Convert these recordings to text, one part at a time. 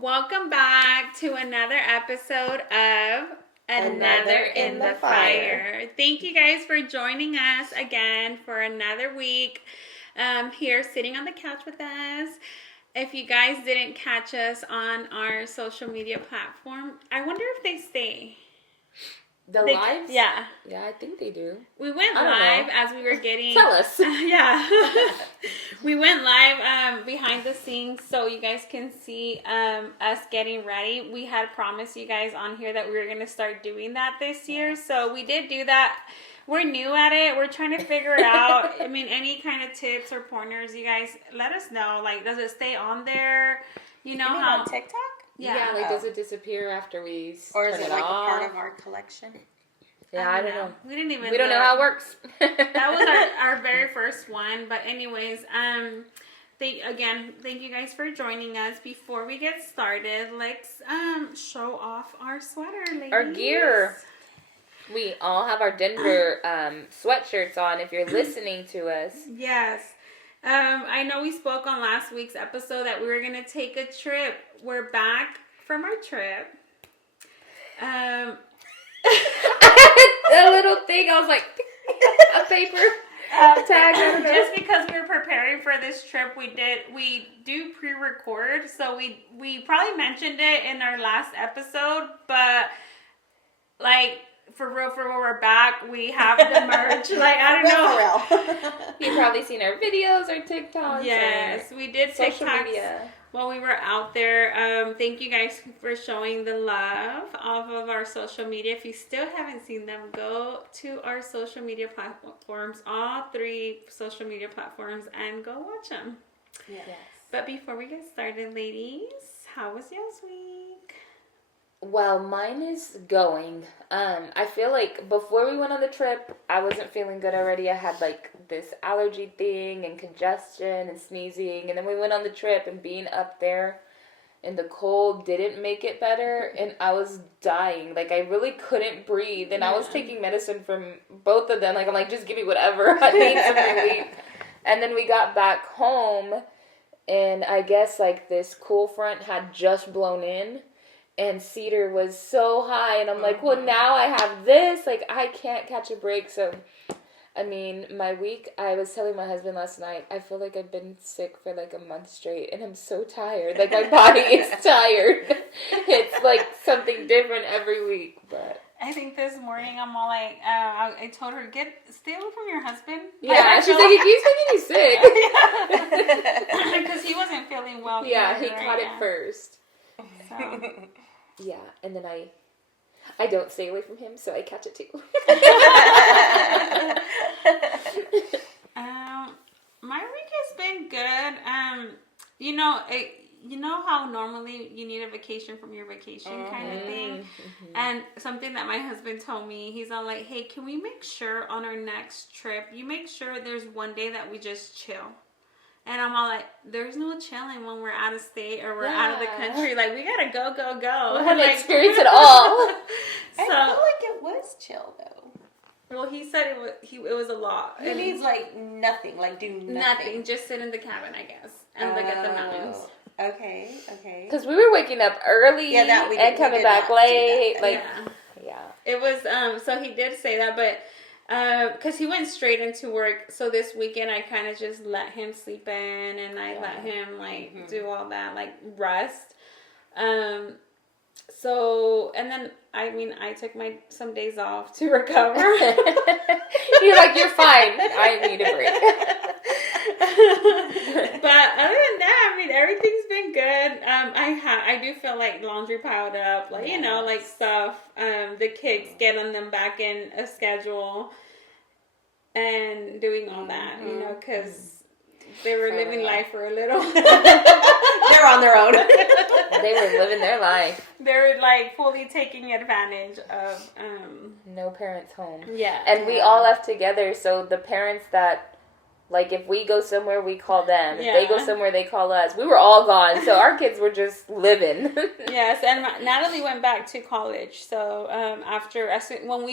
Welcome back to another episode of Another in the Fire. Thank you guys for joining us again for another week here sitting on the couch with us. If you guys didn't catch us on our social media platform, I wonder if they stay. Lives? Yeah. Yeah, I think they do. We went live as we were getting... Tell us. Yeah. We went live behind the scenes so you guys can see us getting ready. We had promised you guys on here that we were going to start doing that this year. So we did do that. We're new at it. We're trying to figure it out. I mean, any kind of tips or pointers, you guys let us know. Like, does it stay on there? You know how... on TikTok? Yeah, does it disappear after we Or is turn it like off? A part of our collection? Yeah, I don't know. We didn't even. We don't know how it works. That was our very first one. But anyways, thank you guys for joining us. Before we get started, let's show off our sweater, ladies. Our gear. We all have our Denver sweatshirts on. If you're listening to us, yes. I know we spoke on last week's episode that we were going to take a trip. We're back from our trip. A little thing, I was like, a paper tag. Just because we were preparing for this trip, we do pre-record. So we probably mentioned it in our last episode, but like... For real, we're back. We have the merch. Like, I don't know. For real. You've probably seen our videos or TikToks. Yes, we did social TikToks media while we were out there. Thank you guys for showing the love off of our social media. If you still haven't seen them, go to our social media platforms, all 3 social media platforms, and go watch them. Yes. But before we get started, ladies, how was y'all's week? Well, mine is going. I feel like before we went on the trip, I wasn't feeling good already. I had like this allergy thing and congestion and sneezing. And then we went on the trip and being up there in the cold didn't make it better. And I was dying. Like I really couldn't breathe. And I was taking medicine from both of them. Like I'm like, just give me whatever. I need some relief. And then we got back home and I guess like this cool front had just blown in. And Cedar was so high, and I'm like, well, now I have this. Like, I can't catch a break. So, I mean, my week, I was telling my husband last night, I feel like I've been sick for like a month straight, and I'm so tired. Like, my body is tired. It's like something different every week, but... I think this morning I'm all like, I told her, stay away from your husband. Yeah, she's like, he keeps thinking he's sick. Because he wasn't feeling well. Yeah, he caught it first. So... Yeah, and then I don't stay away from him, so I catch it too. My week has been good. You know how normally you need a vacation from your vacation kind of thing? Mm-hmm. And something that my husband told me, he's all like, hey, can we make sure on our next trip, you make sure there's one day that we just chill? And I'm all like, there's no chilling when we're out of state or we're out of the country. Like, we gotta go. We want to experience it all. I feel like it was chill, though. Well, he said it was a lot. He needs, like, nothing. Like, do nothing. Just sit in the cabin, I guess, and look at the mountains. Okay. Because we were waking up early and coming back late. Like, yeah. It was, so he did say that, but... because he went straight into work, so this weekend I kind of just let him sleep in, and I let him like do all that, like rest. So and then I took some days off to recover. You're like, you're fine. I need a break. But other than that, everything's been good. I do feel like laundry piled up, like like stuff. The kids getting them back in a schedule and doing all that, because they were living life for a little. They're on their own. They were living their life. They were like fully taking advantage of no parents home. Yeah. And we all left together, so the parents that like if we go somewhere we call them. If they go somewhere they call us. We were all gone, so our kids were just living. Yes, and Natalie went back to college. So when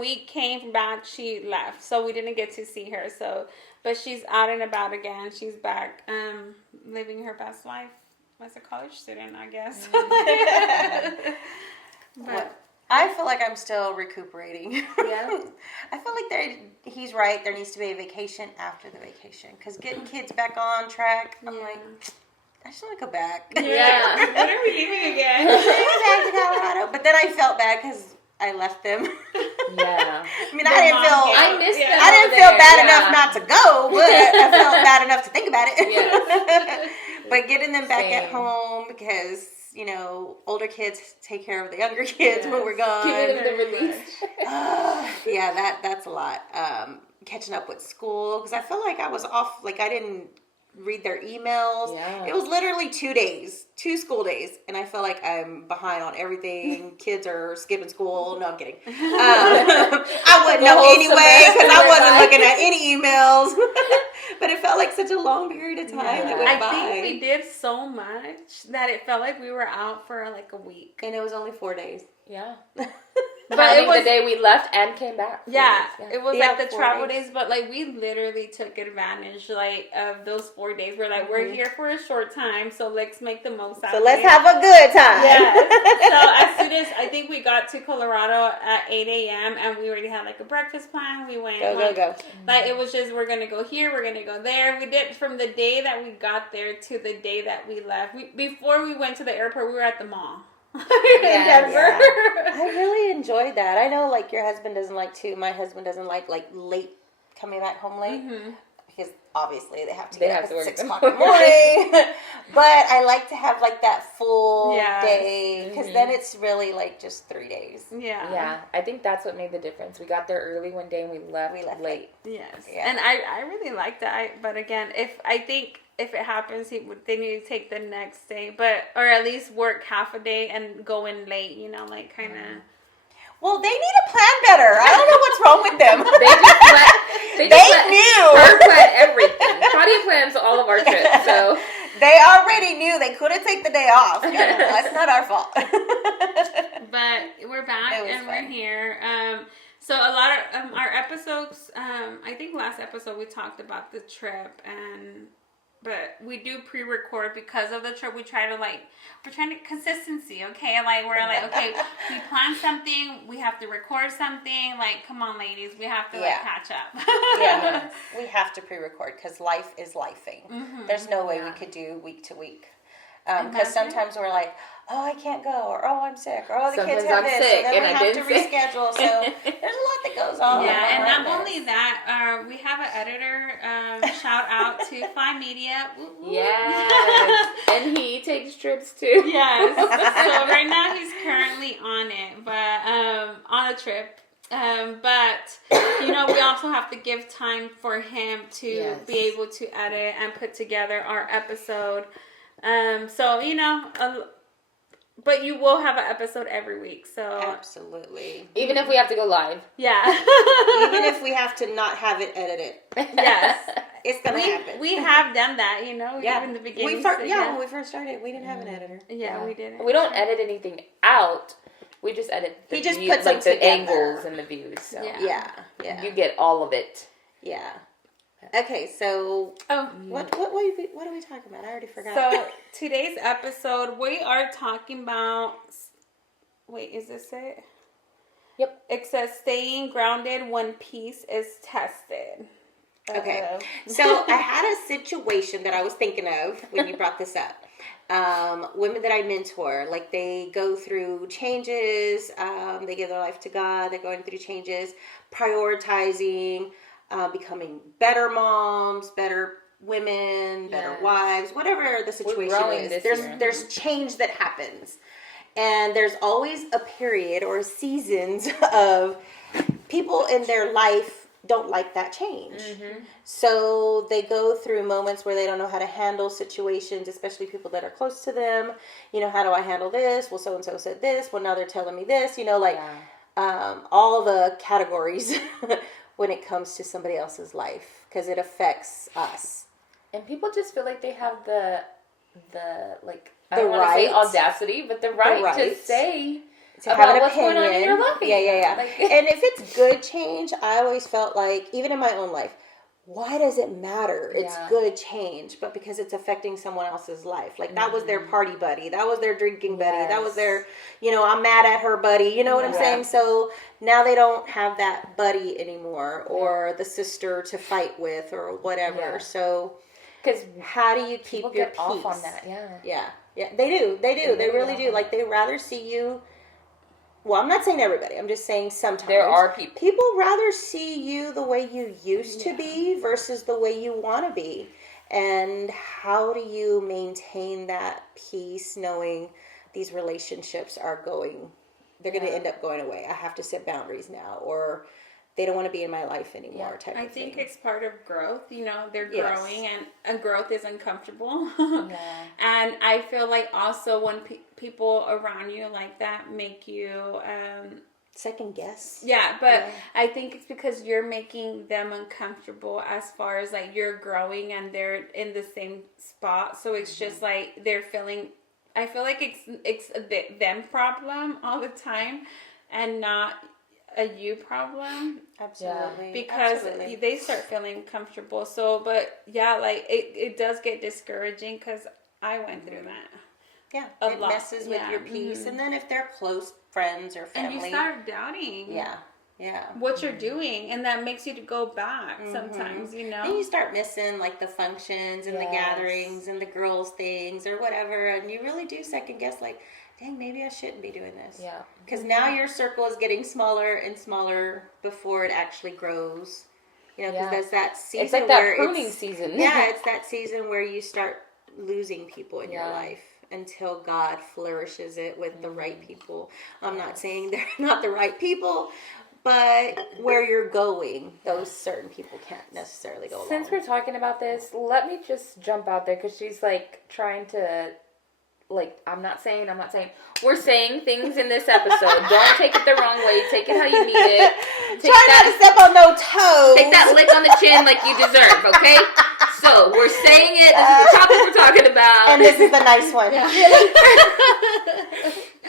we came back, she left, so we didn't get to see her. So, but she's out and about again. She's back living her best life as a college student, I guess. But I feel like I'm still recuperating. Yeah. I feel like he's right. There needs to be a vacation after the vacation. Because getting kids back on track, I'm like, I just want to go back. Yeah. When are we leaving again? Back to Colorado. But then I felt bad because I left them. Yeah. I mean, I missed them. I didn't feel bad enough not to go, but I felt bad enough to think about it. Yes. But getting them back at Same. home because, older kids take care of the younger kids when we're gone. Giving them the release. Yeah, that's a lot. Catching up with school because I feel like I was off, like I didn't read their emails. Yeah. It was literally 2 school days, and I feel like I'm behind on everything. Kids are skipping school. No, I'm kidding. I wouldn't know anyway because I wasn't looking at any emails. But it felt like such a long period of time that went by. I think we did so much that it felt like we were out for like a week. And it was only 4 days. Yeah. But it was the day we left and came back. Yeah, it was like the 4 travel days. days, but like we literally took advantage like of those 4 days. We're like, we're here for a short time, so let's make the most out of it. So let's have a good time. Yes. So as soon as I think we got to Colorado at 8 a.m. and we already had like a breakfast plan, we went. Go. Like it was just we're gonna go here, we're gonna go there. We did from the day that we got there to the day that we left. Before we went to the airport, we were at the mall. In Denver. Yeah. I really enjoyed that. I know, like, your husband doesn't like to. My husband doesn't like late coming back home late because obviously they have to get up at work 6 o'clock in the morning. But I like to have like that full Yes. day because then it's really like just 3 days. Yeah, I think that's what made the difference. We got there early one day and we left late. Yes, Yeah. and I really liked that. But again, if it happens, they need to take the next day, or at least work half a day and go in late. Like kind of. Well, they need to plan better. I don't know what's wrong with them. They knew. Her plan everything. Claudia plans all of our trips, so they already knew they couldn't take the day off. That's not our fault. But we're back and we're here. So a lot of our episodes. I think last episode we talked about the trip but we do pre-record because of the trip. We're trying to consistency, okay? Like, we're like, okay, we plan something, we have to record something. Like, come on, ladies, we have to, catch up. Yeah, we have to pre-record because life is lifing. There's no way we could do week to week. Because sometimes we're like, oh, I can't go, or oh, I'm sick, or oh, the kids have this, sick, and then and we I have to reschedule. So there's a lot that goes on. Yeah, and not only that, we have an editor. Shout out to Fly Media. yes, and he takes trips too. Yes. So right now he's currently on it, but on a trip. But we also have to give time for him to be able to edit and put together our episode. But you will have an episode every week, so Absolutely. Even if we have to go live. Yeah. Even if we have to not have it edited. Yes. It's going to happen. We have done that, in the beginning. When we first started, we didn't have an editor. Yeah, we didn't. We don't edit anything out. We just edit the He just view, puts them like the together. angles and the views. So. Yeah. Yeah. You get all of it. Yeah. Okay, so what are we talking about? I already forgot. So today's episode, we are talking about. Wait, is this it? Yep. It says staying grounded when peace is tested. Okay, so I had a situation that I was thinking of when you brought this up. Women that I mentor, like they go through changes, they give their life to God, they're going through changes, prioritizing, becoming better moms, better women, better wives, whatever the situation is. There's change that happens. And there's always a period or seasons of people in their life don't like that change. So they go through moments where they don't know how to handle situations, especially people that are close to them. How do I handle this? Well, so-and-so said this. Well, now they're telling me this. All the categories when it comes to somebody else's life, because it affects us. And people just feel like they have the I The don't want to say right. audacity, but the right to say To about have an what's opinion. going on in your life. Yeah. Like, And if it's good change, I always felt like, even in my own life, why does it matter? It's Yeah. good change, but because it's affecting someone else's life. Like that was their party buddy. That was their drinking buddy. Yes. That was their, I'm mad at her buddy. You know what I'm Yeah. saying? So now they don't have that buddy anymore, or the sister to fight with, or whatever. Yeah. So Because how do you keep people your get peace? off on that, yeah. Yeah, they do. They really really do. do. Like they rather see you. Well, I'm not saying everybody. I'm just saying sometimes. There are people. People rather see you the way you used to be versus the way you want to be. And how do you maintain that peace knowing these relationships are they're going to end up going away. I have to set boundaries now, or they don't want to be in my life anymore type I of think thing. it's part of growth. They're Yes. growing, and growth is uncomfortable. Yeah. And I feel like also when people around you like that make you Second guess. yeah, but I think it's because you're making them uncomfortable as far as like you're growing and they're in the same spot. So it's just like they're feeling, I feel like it's a bit them problem all the time and not a you problem. Absolutely. Because Absolutely. they start feeling comfortable. So, but yeah, like it does get discouraging because I went through that. Yeah, a it lot. messes with Yeah. your peace. Mhm. And then if they're close friends or family. And you start doubting. Yeah. What you're doing, and that makes you to go back sometimes, And you start missing like the functions and the gatherings and the girls' things or whatever, and you really do second guess like, dang, maybe I shouldn't be doing this. Yeah. Because now your circle is getting smaller and smaller before it actually grows. Because there's that season It's like that where pruning season. Yeah, it's that season where you start losing people in your life until God flourishes it with the right people. I'm not saying they're not the right people, but where you're going, those certain people can't necessarily go along. Since we're talking about this, let me just jump out there because she's like trying to, like, I'm not saying. We're saying things in this episode. Don't take it the wrong way. Take it how you need it. Try not to step on no toes. Take that lick on the chin like you deserve, okay? So, we're saying it. This is the topic we're talking about. And this is the nice one.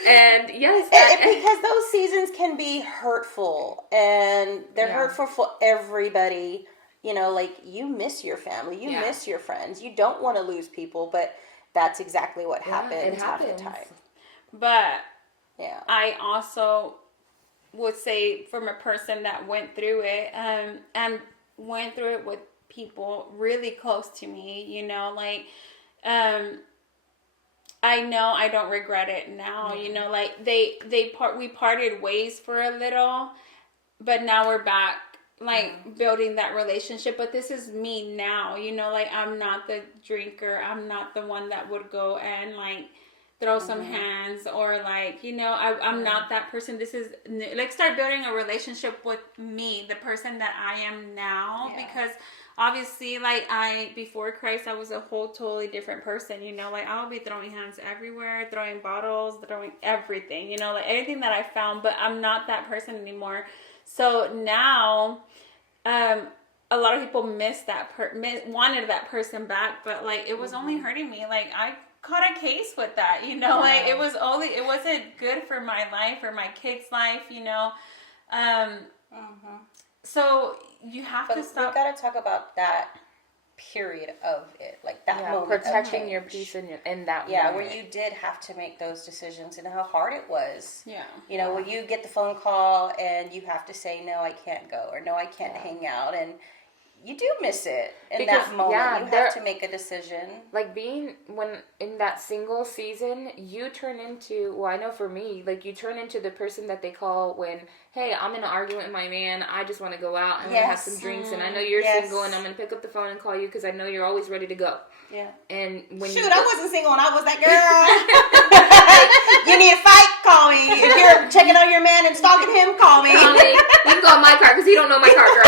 And yes, because those seasons can be hurtful, and they're hurtful for everybody. Like you miss your family, you miss your friends, you don't want to lose people, but that's exactly what happens half the time. But I also would say from a person that went through it, and went through it with people really close to me, I know I don't regret it now, like we parted ways for a little, but now we're back, like building that relationship. But this is me now, like I'm not the drinker. I'm not the one that would go and like throw some hands or like, I'm not that person. This is like start building a relationship with me, the person that I am now, because obviously, like before Christ, I was a whole totally different person, like I would be throwing hands everywhere, throwing bottles, throwing everything, like anything that I found, but I'm not that person anymore. So now, a lot of people wanted that person back, but like, it was only hurting me. Like I caught a case with that, like it wasn't good for my life or my kids' life, so you have to stop. We got to talk about that period of it, like that moment, protecting your peace in that moment. where you did have to make those decisions and how hard it was. When you get the phone call and you have to say no, I can't go, or no, I can't hang out, and you do miss it in that moment. You have to make a decision. Like when in that single season, you turn into, well, I know for me, like you turn into the person that they call when, hey, I'm in an argument with my man, I just want to go out and have some drinks, and I know you're single, and I'm going to pick up the phone and call you because I know you're always ready to go. Yeah. And when I wasn't single and I was that girl. You need a fight? Call me. If you're checking on your man and stalking him, call me. You can go on my car because he don't know my car, girl.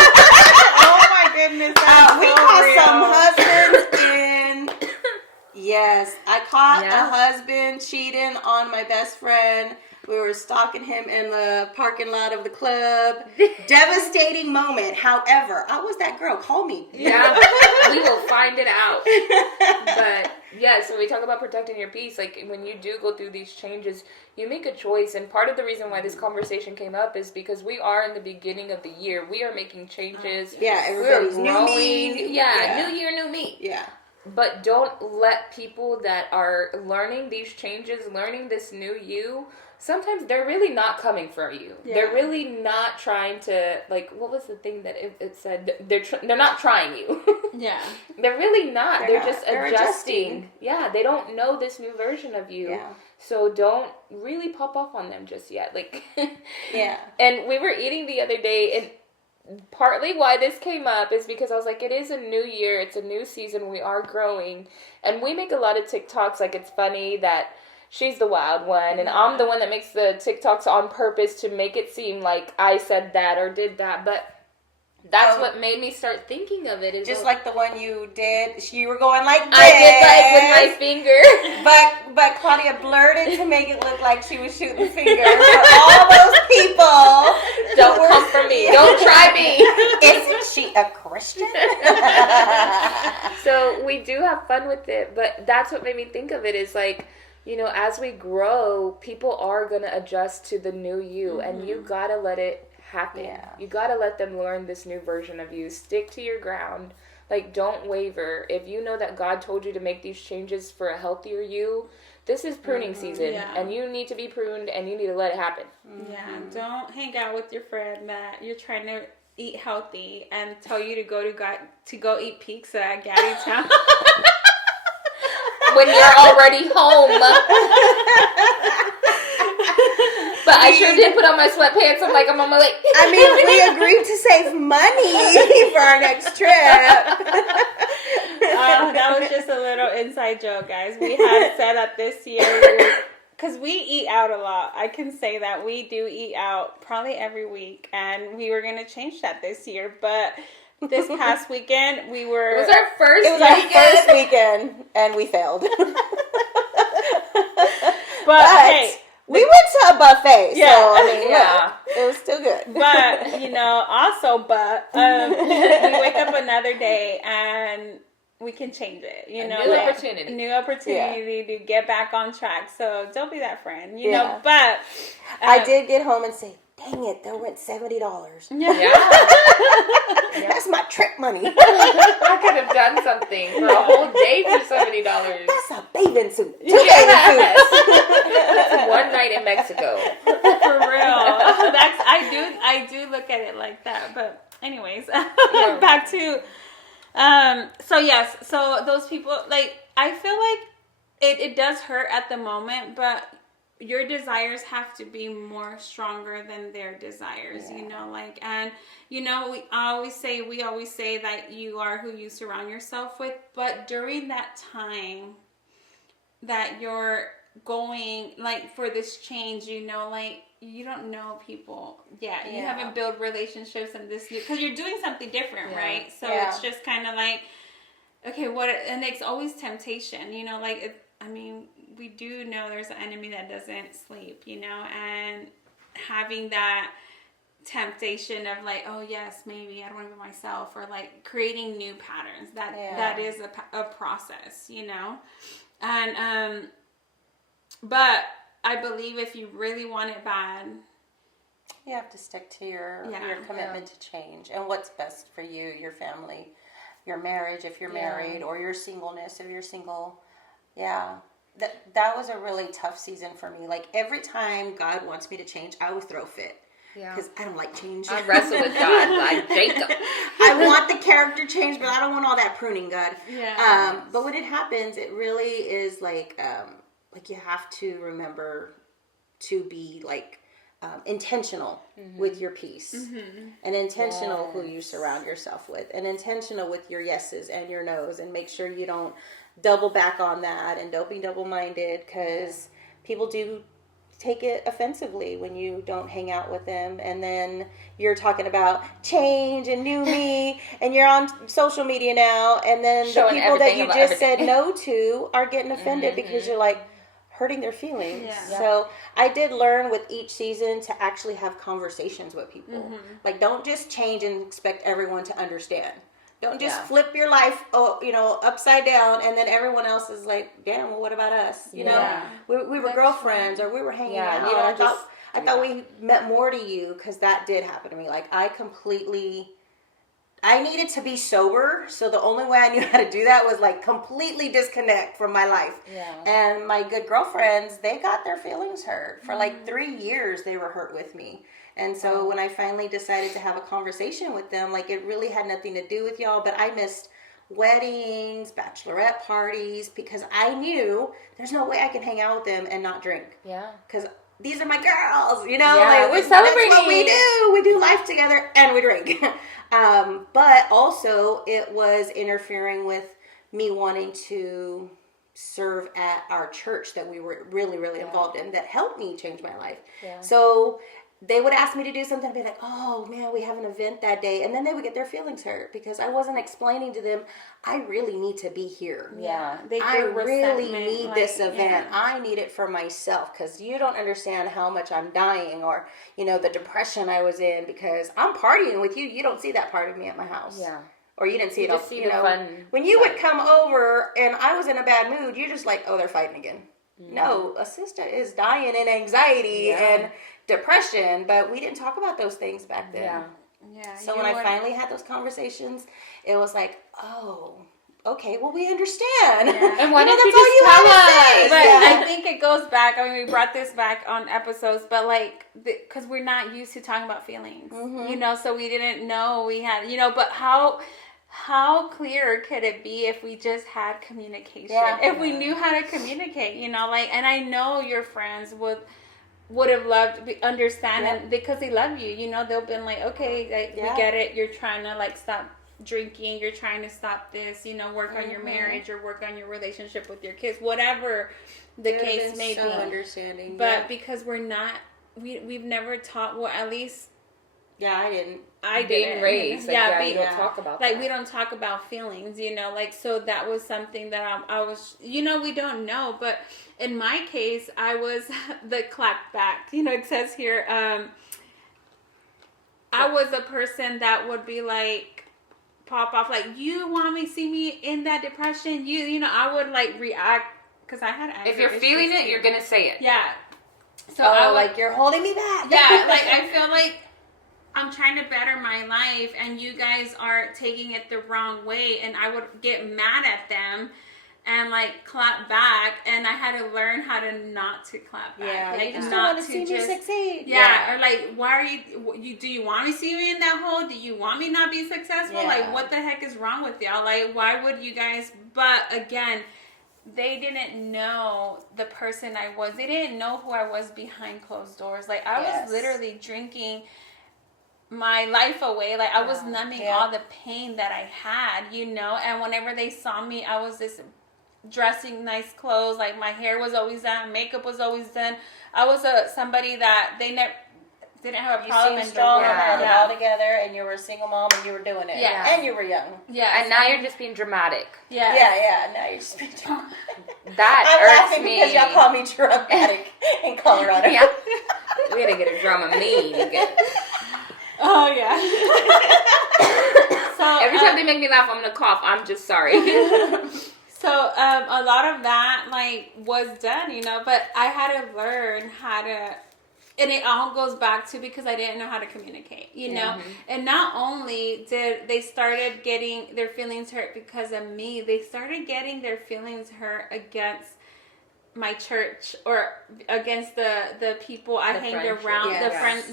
Oh my goodness. We caught some husbands in. Yes, I caught a husband cheating on my best friend. We were stalking him in the parking lot of the club. Devastating moment. However, I was that girl. Call me. Yeah, we will find it out. But Yeah, so we talk about protecting your peace. Like, when you do go through these changes, you make a choice. And part of the reason why this conversation came up is because we are in the beginning of the year. We are making changes. Everybody's new me. Yeah, new year, new me. Yeah. But don't let people that are learning these changes, learning this new you, sometimes they're really not coming for you. Yeah. They're really not trying to, like, what was the thing that it said? They're not trying you. Yeah. They're really not. They're just adjusting. Yeah, they don't know this new version of you. Yeah. So don't really pop off on them just yet. Like, yeah. And we were eating the other day, and partly why this came up is because I was like, it is a new year, it's a new season, we are growing, and we make a lot of TikToks, like, it's funny that she's the wild one, and I'm the one that makes the TikToks on purpose to make it seem like I said that or did that, but that's what made me start thinking of it. Is just like the one you did, you were going like this. I did, like, with my finger. But Claudia blurted to make it look like she was shooting fingers for all those people. Don't come for me. Don't try me. Isn't she a Christian? So we do have fun with it, but that's what made me think of it, is like, you know, as we grow, people are going to adjust to the new you, and you got to let it happen. Yeah. You got to let them learn this new version of you. Stick to your ground. Like, don't waver. If you know that God told you to make these changes for a healthier you, this is pruning season, and you need to be pruned, and you need to let it happen. Yeah, don't hang out with your friend that you're trying to eat healthy and tell you to go eat pizza at Gaddy Town. When you're already home. But I sure did put on my sweatpants. I'm like, I'm on my way. I mean, we agreed to save money for our next trip. That was just a little inside joke, guys. We had set up this year, because we eat out a lot. I can say that we do eat out probably every week, and we were going to change that this year, but this past weekend, It was our first weekend, and we failed. But hey, we went to a buffet, so I mean, it was still good. But, you know, also, we wake up another day and we can change it, you know. New opportunity to get back on track. So don't be that friend, you know. But I did get home and say, dang it, there went $70. Yeah. That's my trip money. I could have done something for a whole day for $70. That's a bathing suit. 2 bathing suits. That's one night in Mexico. For real. I do look at it like that. But anyways, back to so those people, like, I feel like it does hurt at the moment, but your desires have to be more stronger than their desires, you know, like, and, you know, we always say that you are who you surround yourself with, but during that time that you're going, like, for this change, you know, like, you don't know people yet. You haven't built relationships and this new, because you're doing something different, right? So it's just kind of like, okay, and it's always temptation, you know, like, we do know there's an enemy that doesn't sleep, you know, and having that temptation of like, oh yes, maybe I don't want to be myself, or like creating new patterns. That is a process, you know, and but I believe if you really want it bad, you have to stick to your commitment to change and what's best for you, your family, your marriage if you're married, or your singleness if you're single. Yeah. That was a really tough season for me. Like, every time God wants me to change, I always throw a fit. Yeah. Because I don't like change. I wrestle with God like Jacob. I want the character change, but I don't want all that pruning, God. Yeah. But when it happens, it really is like you have to remember to be like intentional with your peace, and intentional who you surround yourself with, and intentional with your yeses and your nos, and make sure you don't double back on that, and don't be double-minded, because people do take it offensively when you don't hang out with them, and then you're talking about change and new me, and you're on social media now, and then the people that you just said no to are getting offended because you're like hurting their feelings. Yeah. So I did learn with each season to actually have conversations with people. Like, don't just change and expect everyone to understand. Don't just flip your life, upside down, and then everyone else is like, damn, well, what about us? You know, we were girlfriends, or we were hanging out. You don't I thought we meant more to you, because that did happen to me. Like, I needed to be sober, so the only way I knew how to do that was like completely disconnect from my life. Yeah. And my good girlfriends, they got their feelings hurt. For like 3 years, they were hurt with me. And so when I finally decided to have a conversation with them, like, it really had nothing to do with y'all, but I missed weddings, bachelorette parties, because I knew there's no way I can hang out with them and not drink. Yeah. Because these are my girls, you know? Yeah, like, we're celebrating. That's what we do. We do life together and we drink. But also it was interfering with me wanting to serve at our church that we were really, really involved in, that helped me change my life. Yeah. So they would ask me to do something and be like, oh man, we have an event that day. And then they would get their feelings hurt because I wasn't explaining to them, I really need to be here. Yeah. I really need this event. I need it for myself, because you don't understand how much I'm dying, or, the depression I was in, because I'm partying with you. You don't see that part of me at my house. Yeah. Or you didn't see it all, see the fun when you would come over and I was in a bad mood, you're just like, oh, they're fighting again. No, a sister is dying in anxiety and depression, but we didn't talk about those things back then. Yeah. So when I finally had those conversations, it was like, oh, okay, well, we understand. Yeah. And why don't you that's all just you tell had to us? say. But I think it goes back. I mean, we brought this back on episodes, but like, because we're not used to talking about feelings, so we didn't know we had, but how clear could it be if we just had communication? Yeah. If we knew how to communicate, and I know your friends would have loved to understand, and because they love you, they'll been like, okay, we get it. You're trying to like stop drinking. You're trying to stop this. Work on your marriage or work on your relationship with your kids, whatever the case may be. Understanding, but because we're not, we've never taught. Well, at least. Yeah, I didn't. Being raised. We don't talk about like that. We don't talk about feelings, so that was something that I was, we don't know. But in my case, I was the clap back. It says here, I was a person that would be like, pop off, like, you want me to see me in that depression? I would like react because I had anger. If you're feeling it, you're going to say it. Yeah. So I like, you're holding me back. Yeah, like I feel like I'm trying to better my life and you guys are taking it the wrong way, and I would get mad at them and like clap back, and I had to learn how to not to clap back. Yeah, like, you just don't want to see me succeed. Yeah, or like, why are you do you want me to see me in that hole? Do you want me not be successful? Yeah. Like, what the heck is wrong with y'all? Like, why would you guys? But again, they didn't know the person I was. They didn't know who I was behind closed doors. Like, I was literally drinking my life away. Like, I was numbing all the pain that I had, and whenever they saw me, I was this dressing nice clothes, like my hair was always done, makeup was always done. I was somebody that they never didn't have a problem. You seemed strong and had it all together, and you were a single mom and you were doing it. Yeah. And you were young. Yeah. And now you're just being dramatic. Yeah. Yeah. Now you're just being dramatic. That I'm irks laughing me. because y'all call me dramatic in Colorado. Yeah. We gotta get a drama mean again. Oh yeah. So every time they make me laugh, I'm gonna cough. I'm just sorry. So a lot of that like was done, but I had to learn how to, and it all goes back to because I didn't know how to communicate, and not only did they started getting their feelings hurt because of me, they started getting their feelings hurt against my church or against the people I hanged around,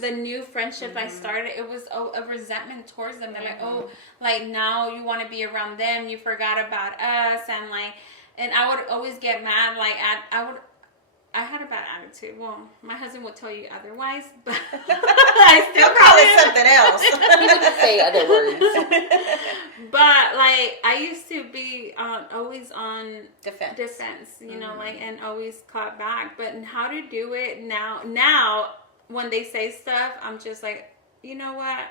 the new friendships I started. It was a resentment towards them. They're like, oh, like now you want to be around them, you forgot about us, and like, and I would always get mad. Like I had a bad attitude. Well, my husband would tell you otherwise, but I still call it something else. He wouldn't say other words. But like I used to be always on defense, like, and always clap back. But how to do it now when they say stuff, I'm just like, you know what?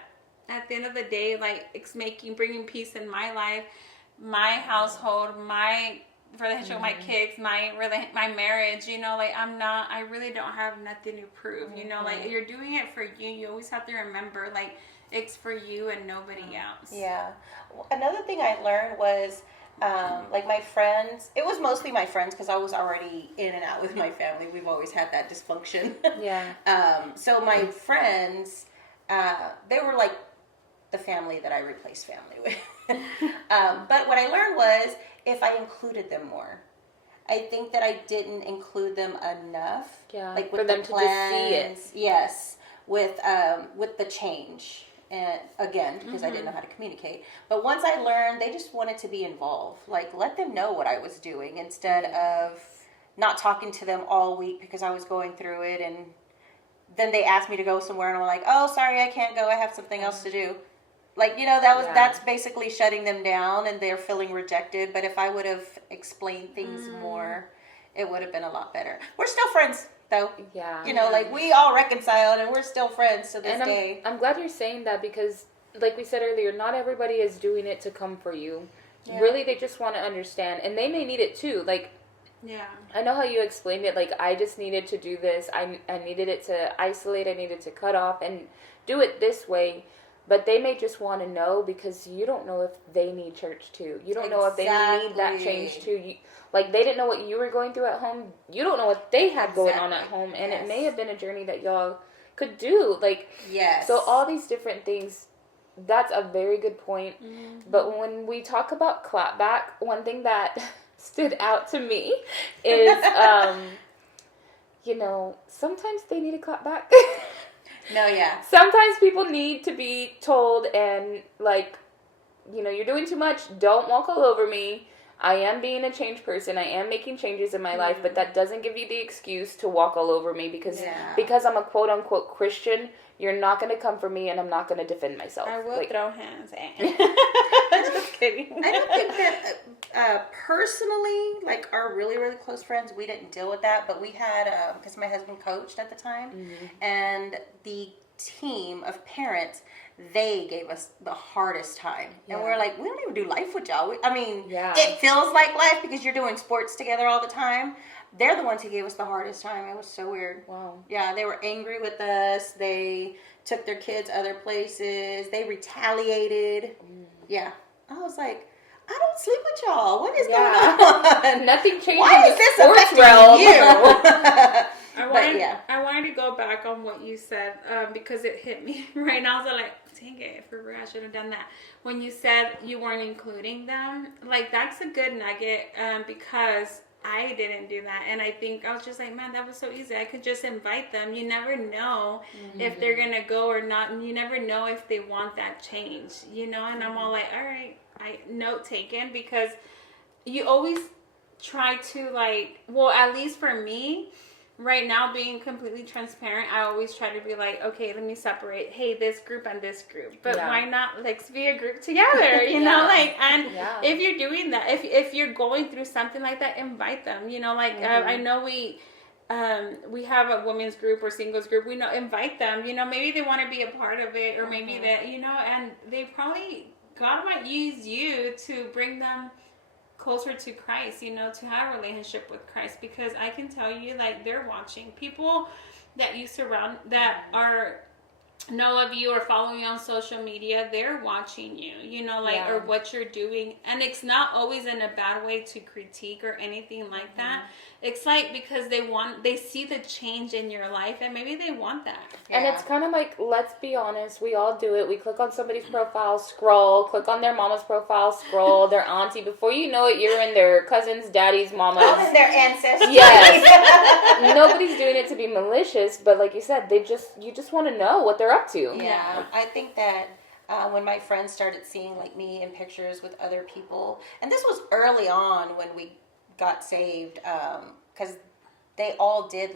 At the end of the day, like, it's bringing peace in my life, my household, my relationship with my kids, my marriage, like I really don't have nothing to prove, like you're doing it for you. You always have to remember, like, it's for you and nobody else. Yeah. Another thing I learned was, like my friends, it was mostly my friends because I was already in and out with my family. We've always had that dysfunction. Yeah. So my friends, they were like the family that I replaced family with. But what I learned was if I included them more. I think that I didn't include them enough. Yeah. Like For with them the to just see it. plans. Yes. With the change. And again, because I didn't know how to communicate. But once I learned, they just wanted to be involved. Like, let them know what I was doing instead of not talking to them all week because I was going through it. And then they asked me to go somewhere, and I'm like, oh, sorry, I can't go. I have something else to do. Like, that's basically shutting them down, and they're feeling rejected. But if I would have explained things more, it would have been a lot better. We're still friends, though. Yeah. Like we all reconciled, and we're still friends to this day. I'm glad you're saying that because, like we said earlier, not everybody is doing it to come for you. Yeah. Really, they just want to understand, and they may need it too. Like, yeah, I know how you explained it. Like, I just needed to do this. I needed it to isolate. I needed to cut off and do it this way. But they may just want to know because you don't know if they need church too. You don't know if they need that change too. Like, they didn't know what you were going through at home. You don't know what they had going on at home. And it may have been a journey that y'all could do. Like, so all these different things, that's a very good point. Mm-hmm. But when we talk about clapback, one thing that stood out to me is, sometimes they need a clapback. No, yeah. Sometimes people need to be told and, like, you're doing too much. Don't walk all over me. I am being a changed person. I am making changes in my life, but that doesn't give you the excuse to walk all over me because I'm a quote-unquote Christian. You're not going to come for me, and I'm not going to defend myself. I will throw hands. Just kidding. I don't think that personally, like our really, really close friends, we didn't deal with that. But we had, because my husband coached at the time, and the team of parents, they gave us the hardest time. And we're like, we don't even do life with y'all. It feels like life because you're doing sports together all the time. They're the ones who gave us the hardest time. It was so weird. Wow. Yeah, they were angry with us. They took their kids other places. They retaliated. Yeah. I was like, I don't sleep with y'all. What is going on? Nothing changed. Why is this affecting you? I wanted to go back on what you said because it hit me right now. So like, dang it, for real, I should have done that. When you said you weren't including them, like that's a good nugget because I didn't do that. And I think I was just like, man, that was so easy. I could just invite them. You never know if they're going to go or not. And you never know if they want that change, and I'm all like, all right, note taken because you always try to at least for me, right now, being completely transparent, I always try to be like, okay, let me separate. Hey, this group and this group, but why not let's be a group together? If you're doing that, if you're going through something like that, invite them. I know we have a women's group or singles group. We know invite them. Maybe they want to be a part of it, or maybe that and they probably God might use you to bring them closer to Christ, to have a relationship with Christ, because I can tell you, they're watching. People that you surround that know of you or following you on social media, they're watching you, or what you're doing. And it's not always in a bad way to critique or anything like that. It's because they see the change in your life, and maybe they want that. And it's kind of like, let's be honest, we all do it. We click on somebody's profile, scroll, click on their mama's profile, scroll, their auntie. Before you know it, you're in their cousin's, daddy's, mama's. All in their ancestors. Yes. Nobody's doing it to be malicious, but like you said, you just want to know what they're up to. Yeah, I think that when my friends started seeing me in pictures with other people, and this was early on when we got saved, because they all did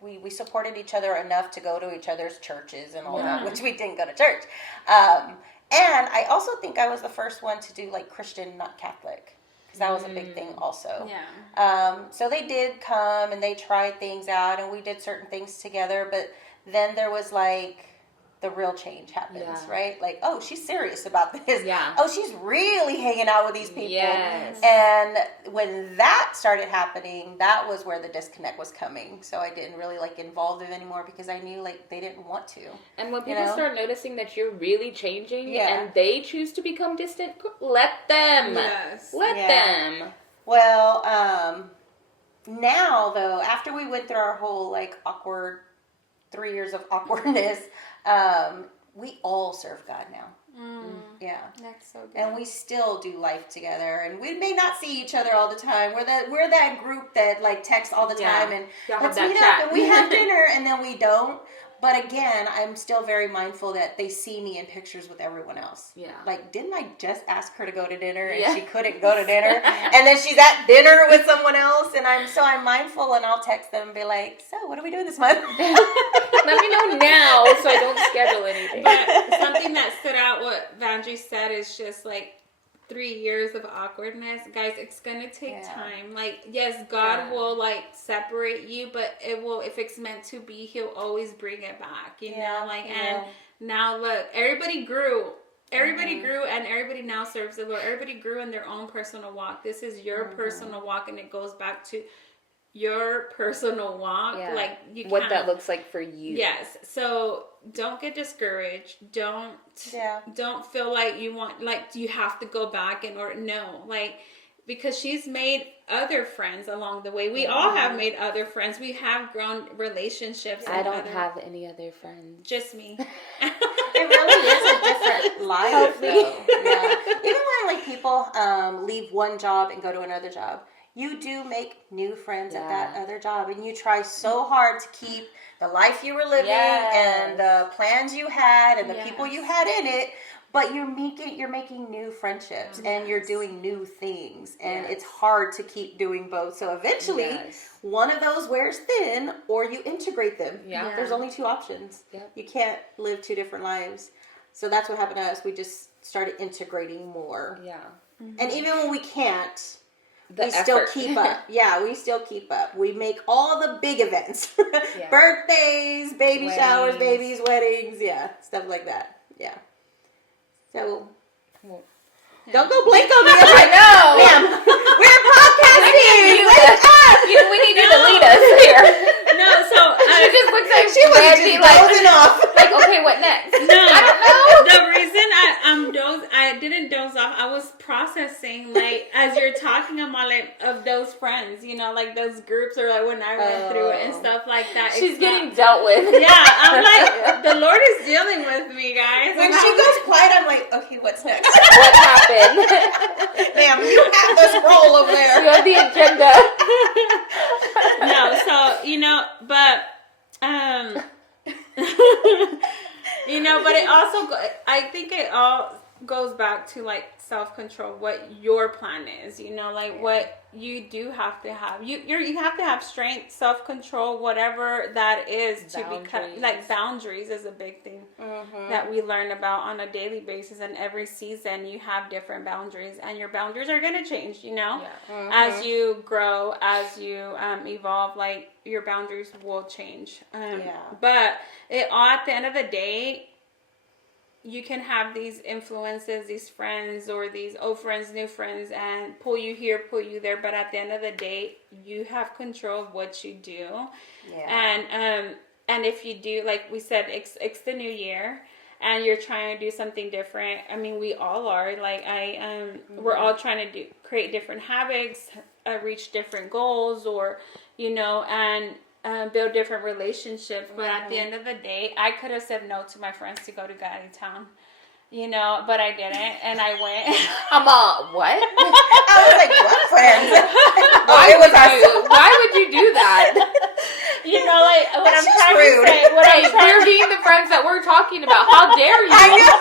we supported each other enough to go to each other's churches and all that, which we didn't go to church. And I also think I was the first one to do Christian, not Catholic, because that was a big thing also. Yeah. So they did come and they tried things out, and we did certain things together, but then there was the real change happens, Yeah. right? Like, oh, she's serious about this. Yeah. Oh, she's really hanging out with these people. Yes. And when that started happening, that was where the disconnect was coming. So I didn't really like involve them anymore because I knew like they didn't want to. And when people start noticing that you're really changing Yeah. and they choose to become distant, let them. Yes. Let them. Well, now though, after we went through our whole like awkward 3 years of awkwardness, we all serve God now. Yeah. That's so good. And we still do life together, and we may not see each other all the time. We're that group that like texts all the time and Y'all let's have that meet chat. up and we have dinner, and then we don't. But again, I'm still very mindful that they see me in pictures with everyone else. Yeah. Like, didn't I just ask her to go to dinner and Yeah. she couldn't go to dinner? And then she's at dinner with someone else, and I'm mindful, and I'll text them and be like, so what are we doing this month? Let me know now so I don't schedule anything. But something that stood out, what Vanjie said, is just like 3 years of awkwardness. Guys, it's gonna take time. Like, yes, God will like separate you, but it will, if it's meant to be, he'll always bring it back, you know? Like, and now look, everybody grew, and everybody now serves the Lord. Everybody grew in their own personal walk. This is your personal walk, and it goes back to your personal walk. Like, you what can't, that looks like for you. yes. So don't get discouraged. Don't feel like you have to go back because she's made other friends along the way. We all have made other friends. We have grown relationships. I don't have any other friends. Just me. It really is a different life, though. Yeah. Even when like people leave one job and go to another job, you do make new friends at that other job, and you try so hard to keep the life you were living and the plans you had and the people you had in it. But you're making new friendships and you're doing new things, and it's hard to keep doing both. So eventually, one of those wears thin, or you integrate them. Yeah. There's only two options. Yep. You can't live two different lives. So that's what happened to us. We just started integrating more. Yeah. And even when we can't, The we still effort. keep up. Yeah, we still keep up. We make all the big events. Birthdays, baby showers, babies, weddings, stuff like that. Yeah. So, don't go blink on me. I know. Ma'am, we're podcasting. We need you to lead us here. No, so She just looks at She was Reggie just dozing off. like, okay, what next? no, I don't know. the reason I didn't doze off. I was processing, like, as you're talking about, like, of those friends, you know, like those groups, or like when I went through it and stuff like that. She's getting dealt with. Yeah, I'm like, the Lord is dealing with me, guys. When she goes quiet, I'm like, okay, what's next? What happened? Ma'am, you have this role over there. You have the agenda. No, so, you know, but, you know, but it also, I think it all goes back to like self-control, what your plan is, you know, like what you do have to have. You have to have strength, self-control, whatever that is, to become, like, boundaries is a big thing that we learn about on a daily basis. And every season you have different boundaries, and your boundaries are going to change, you know, as you grow, as you evolve, like your boundaries will change. But at the end of the day, you can have these influences, these friends, or these old friends, new friends, and pull you here, pull you there. But at the end of the day, you have control of what you do. And if you do, like we said, it's the new year, and you're trying to do something different. I mean, we all are. Like we're all trying to create different habits, reach different goals, or you know, and build different relationships. But at the end of the day, I could have said no to my friends to go to God in Town, you know, but I didn't, and I went. I'm all, what? I was like, what friends? Why would you do that? You know, like, what I'm trying rude. to say, We're being the friends that we're talking about. How dare you? I know.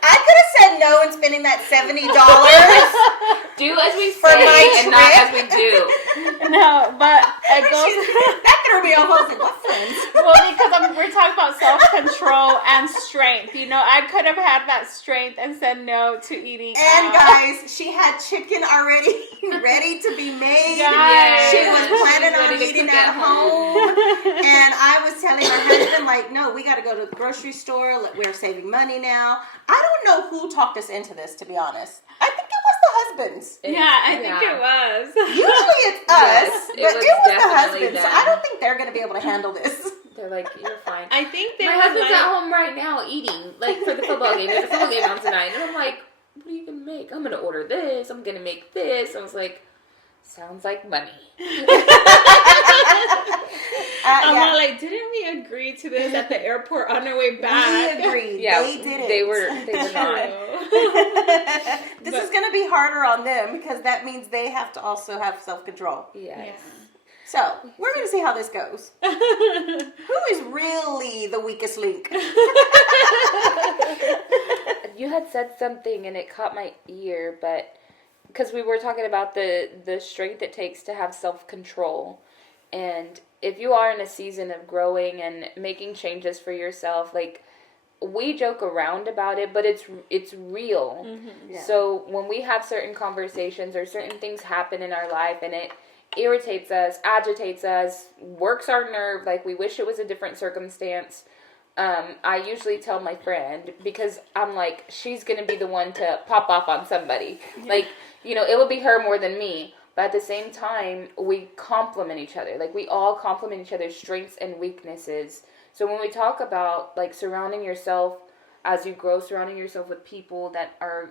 I could have said no and spending that $70. Do as we For say my and not trip. as we do. No, but it goes. That threw me off. I was like, what friends? Well, because we're talking about self-control and strength. You know, I could have had that strength and said no to eating. And guys, she had chicken already ready to be made. Guys. She was planning on eating at home. And I was telling her husband, like, no, we got to go to the grocery store. We're saving money now. I don't know who talked us into this, to be honest. I think it was the husbands. Yeah, I think it was. Usually it's us, but it was the husbands. them. So I don't think they're going to be able to handle this. They're like, you're fine. I think my husband's at home right now eating, like, for the football game. There's a football game on tonight. And I'm like, what are you going to make? I'm going to order this. I'm going to make this. I was like, sounds like money. I'm like, didn't we agree to this at the airport on our way back? We agreed. Yeah, they didn't. They were not. This is going to be harder on them because that means they have to also have self-control. Yes. So, we're going to see how this goes. Who is really the weakest link? You had said something and it caught my ear, but because we were talking about the strength it takes to have self-control. And if you are in a season of growing and making changes for yourself, like, we joke around about it, but it's real. Mm-hmm. Yeah. So when we have certain conversations or certain things happen in our life and it irritates us, agitates us, works our nerve, like we wish it was a different circumstance, I usually tell my friend, because I'm like, she's going to be the one to pop off on somebody. Yeah. Like, you know, it will be her more than me. But at the same time, we complement each other. Like, we all complement each other's strengths and weaknesses. So when we talk about, like, surrounding yourself, as you grow, surrounding yourself with people that are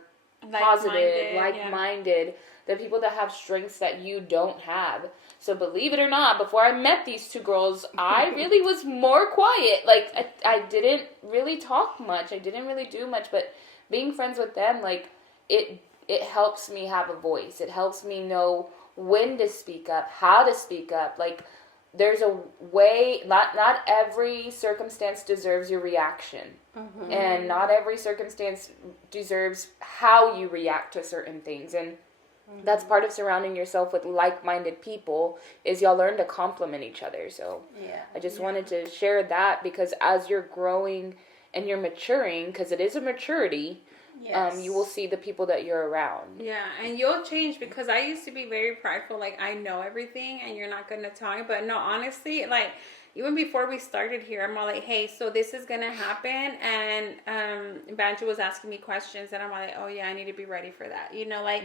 positive, like-minded, the people that have strengths that you don't have. So believe it or not, before I met these two girls, I really was more quiet. Like, I didn't really talk much. I didn't really do much. But being friends with them, like, it helps me have a voice. It helps me know when to speak up, how to speak up. Like, there's a way, not every circumstance deserves your reaction. Mm-hmm. And not every circumstance deserves how you react to certain things. And that's part of surrounding yourself with like-minded people, is y'all learn to compliment each other. So I just wanted to share that, because as you're growing and you're maturing, because it is a maturity, you will see the people that you're around. Yeah, and you'll change, because I used to be very prideful, like, I know everything and you're not going to tell me. But no, honestly, like, even before we started here, I'm all like, hey, so this is going to happen. And Banjo was asking me questions, and I'm like, oh, yeah, I need to be ready for that. You know, like,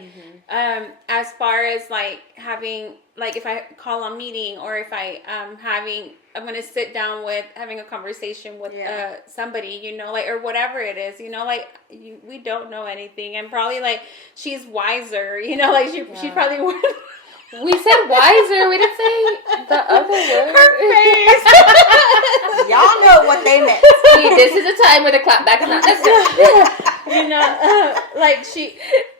as far as, like, having, like, if I call a meeting, or if I'm going to sit down with, having a conversation with somebody, you know, like, or whatever it is, you know, like, we don't know anything. And probably, like, she's wiser, you know, like, she probably would. We said wiser. We didn't say the other word. Her face. Y'all know what they meant. See, this is a time where the clap back is not necessary. You know, like,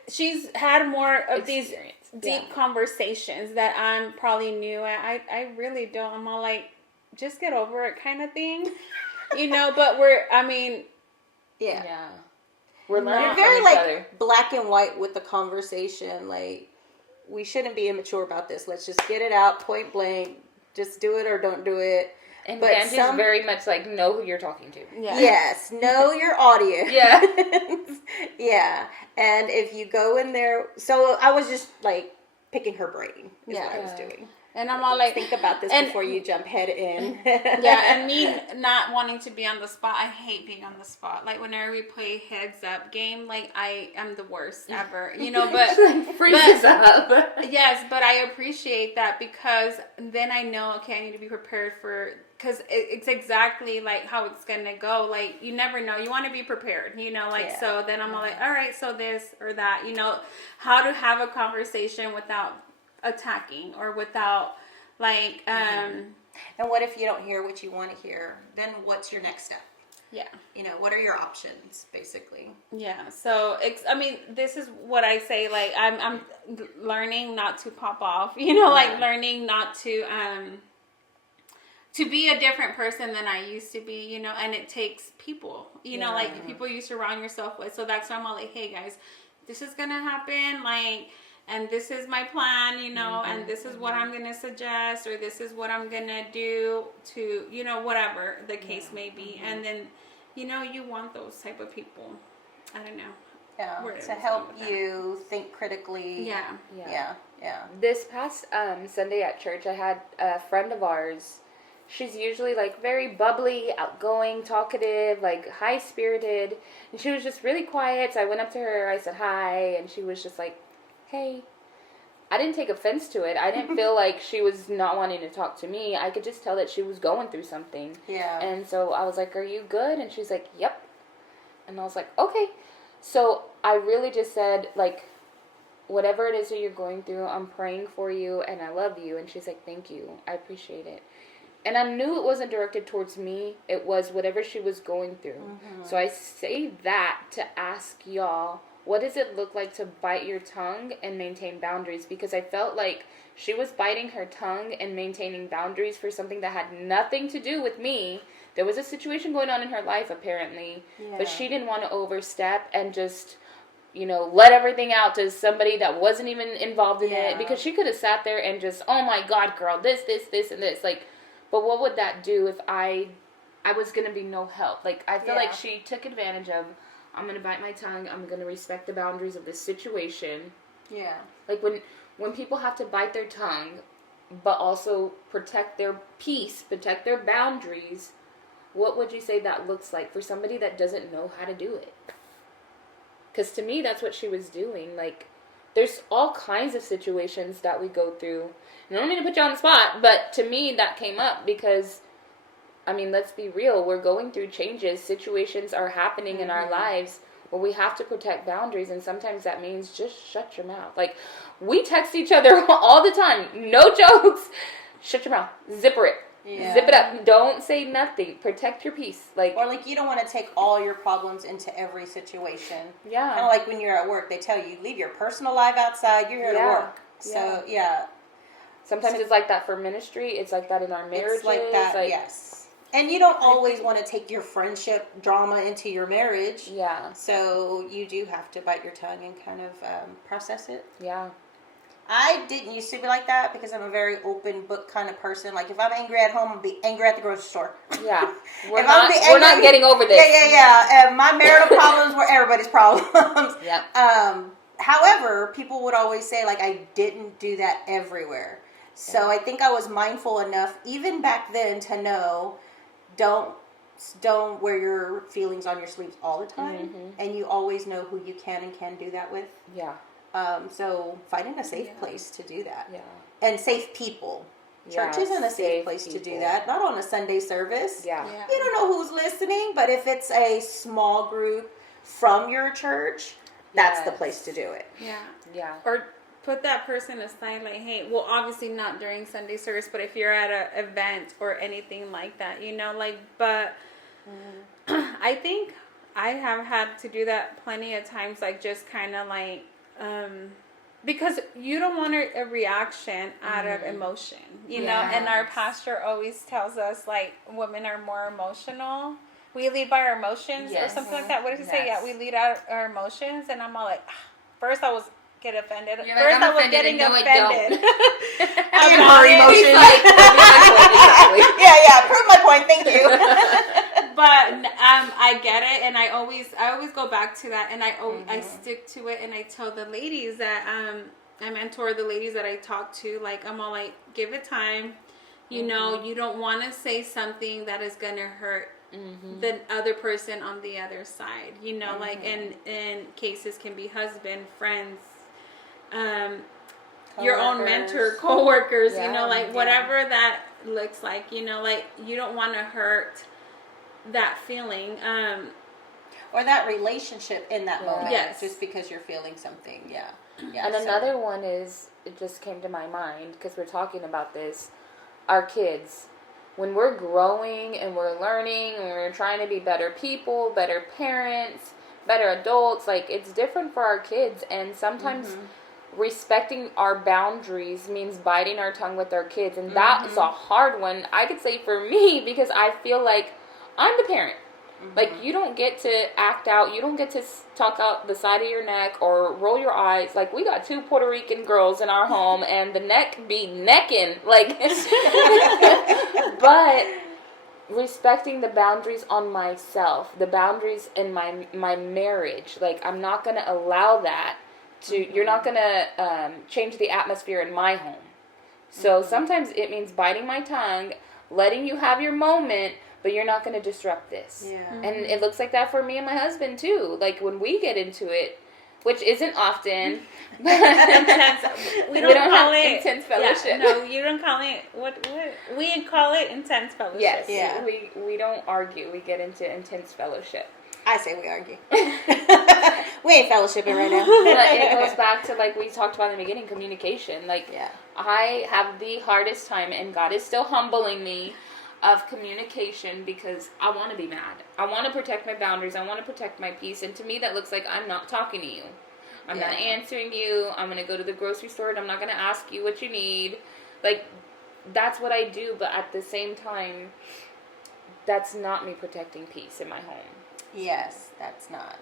she's had more of these deep conversations that I'm probably new at. I really don't. I'm all like, just get over it kind of thing. You know, but we're learning You're from very, each like, other. black and white with the conversation. Like, we shouldn't be immature about this. Let's just get it out point blank. Just do it or don't do it. And Banjo's very much like, know who you're talking to. Yeah. Yes, know your audience. Yeah. Yeah. And if you go in there, so I was just, like, picking her brain is what I was doing. And I'm all like, think about this before you jump head in. And me not wanting to be on the spot. I hate being on the spot. Like, whenever we play heads up game, like, I am the worst ever, you know, but freezes up. Yes, but I appreciate that, because then I know, okay, I need to be prepared for, because it's exactly like how it's gonna go. Like, you never know. You want to be prepared, you know, like, so then I'm all like, all right, so this or that, you know, how to have a conversation without attacking, or without, like, and what if you don't hear what you want to hear? Then what's your next step? Yeah. You know, what are your options, basically? Yeah. So, this is what I say, like, I'm learning not to pop off, you know, like, learning not to be a different person than I used to be, you know, and it takes people, you know, like, people you surround yourself with. So that's why I'm all like, hey, guys, this is going to happen. Like, and this is my plan, you know, and this is what I'm going to suggest, or this is what I'm going to do to, you know, whatever the case may be. And then, you know, you want those type of people. I don't know. Yeah, Where to was help I with you think critically. Yeah. Yeah. This past Sunday at church, I had a friend of ours. She's usually like very bubbly, outgoing, talkative, like high spirited. And she was just really quiet. So I went up to her, I said hi, and she was just like, hey. I didn't take offense to it. I didn't feel like she was not wanting to talk to me. I could just tell that she was going through something. Yeah. And so I was like, are you good? And she's like, yep. And I was like, okay. So I really just said, like, whatever it is that you're going through, I'm praying for you and I love you. And she's like, thank you. I appreciate it. And I knew it wasn't directed towards me. It was whatever she was going through. So I say that to ask y'all, what does it look like to bite your tongue and maintain boundaries? Because I felt like she was biting her tongue and maintaining boundaries for something that had nothing to do with me. There was a situation going on in her life, apparently. Yeah. But she didn't want to overstep and just, you know, let everything out to somebody that wasn't even involved in it. Because she could have sat there and just, oh my God, girl, this, and this. Like, but what would that do if I was going to be no help? Like, I feel like she took advantage of, I'm going to bite my tongue. I'm going to respect the boundaries of this situation. Yeah. Like, when people have to bite their tongue, but also protect their peace, protect their boundaries, what would you say that looks like for somebody that doesn't know how to do it? Because to me, that's what she was doing. Like, there's all kinds of situations that we go through. And I don't mean to put you on the spot, but to me, that came up because, I mean, let's be real. We're going through changes. Situations are happening in our lives where we have to protect boundaries. And sometimes that means just shut your mouth. Like, we text each other all the time. No jokes. Shut your mouth. Zipper it. Yeah. Zip it up. Don't say nothing. Protect your peace. Like, Or like you don't want to take all your problems into every situation. yeah. Kind of like when you're at work, they tell you leave your personal life outside. You're here to work. So Sometimes it's like that for ministry. It's like that in our marriages. It's like that. Yes. And you don't always want to take your friendship drama into your marriage. Yeah. So you do have to bite your tongue and kind of process it. Yeah. I didn't used to be like that because I'm a very open book kind of person. Like if I'm angry at home, I'll be angry at the grocery store. Yeah. We're not getting over this. Yeah. And my marital problems were everybody's problems. Yeah. However, people would always say like I didn't do that everywhere. So I think I was mindful enough even back then to know don't wear your feelings on your sleeves all the time. And you always know who you can and can do that with. Yeah. So finding a safe place to do that. Yeah. And safe people. Church isn't a safe place to do that. Not on a Sunday service. Yeah. You don't know who's listening, but if it's a small group from your church, that's the place to do it. Yeah. Yeah. Or put that person aside, like, hey, well, obviously not during Sunday service, but if you're at an event or anything like that, you know, like, but I think I have had to do that plenty of times, like, just kind of like, because you don't want a reaction out of emotion, you know, and our pastor always tells us, like, women are more emotional. We lead by our emotions or something like that. What does he say? Yeah, we lead out our emotions. And I'm all like, first I was get offended. You're first like, I was getting offended. About emotions. Exactly. Yeah, prove my point. Thank you. But I get it, and I always go back to that, and I stick to it, and I tell the ladies that I mentor the ladies that I talk to, like I'm all like, give it time. You know, you don't want to say something that is gonna hurt the other person on the other side. You know, like in cases can be husband, friends, your own mentor, co-workers. You know, like whatever that looks like. You know, like you don't want to hurt that feeling or that relationship in that moment. Yes. Just because you're feeling something. Yeah. And another one is, it just came to my mind because we're talking about this, our kids. When we're growing and we're learning and we're trying to be better people, better parents, better adults, like it's different for our kids. And sometimes respecting our boundaries means biting our tongue with our kids. And that is a hard one, I could say, for me, because I feel like I'm the parent. Like, you don't get to act out. You don't get to tuck out the side of your neck or roll your eyes. Like, we got 2 Puerto Rican girls in our home, and the neck be necking. Like, but respecting the boundaries on myself, the boundaries in my marriage. Like, I'm not going to allow that to, you're not going to change the atmosphere in my home. So sometimes it means biting my tongue, letting you have your moment, but you're not going to disrupt this. Yeah. And it looks like that for me and my husband too. Like, when we get into it, which isn't often, but Intense. We don't call have it intense fellowship. Yeah, no, you don't call it what we call it intense fellowship. Yes. Yeah. We don't argue. We get into intense fellowship. I say we argue. We ain't fellowshipping right now. But it goes back to, like we talked about in the beginning, communication. Like, Yeah. I have the hardest time, and God is still humbling me, of communication, because I want to be mad. I want to protect my boundaries. I want to protect my peace. And to me, that looks like I'm not talking to you. I'm not answering you. I'm going to go to the grocery store and I'm not going to ask you what you need. Like, that's what I do. But at the same time, that's not me protecting peace in my home. Yes, that's not.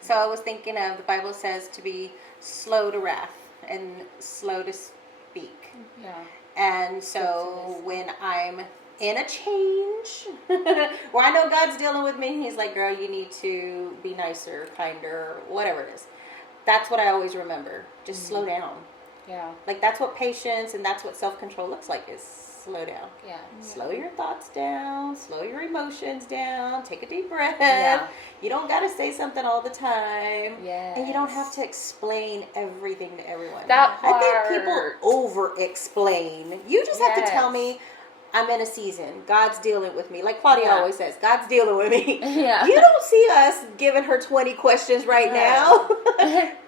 So I was thinking of, the Bible says to be slow to wrath and slow to speak. Yeah. And so when I'm in a change where I know God's dealing with me, he's like, girl, you need to be nicer, kinder, whatever it is. That's what I always remember. Just slow down. Yeah. Like, that's what patience and that's what self-control looks like, is slow down. Yeah. Slow your thoughts down. Slow your emotions down. Take a deep breath. Yeah. You don't got to say something all the time. Yes. And you don't have to explain everything to everyone. That I think part. people over-explain. You just have to tell me, I'm in a season. God's dealing with me. Like Claudia always says, God's dealing with me. Yeah. You don't see us giving her 20 questions right now.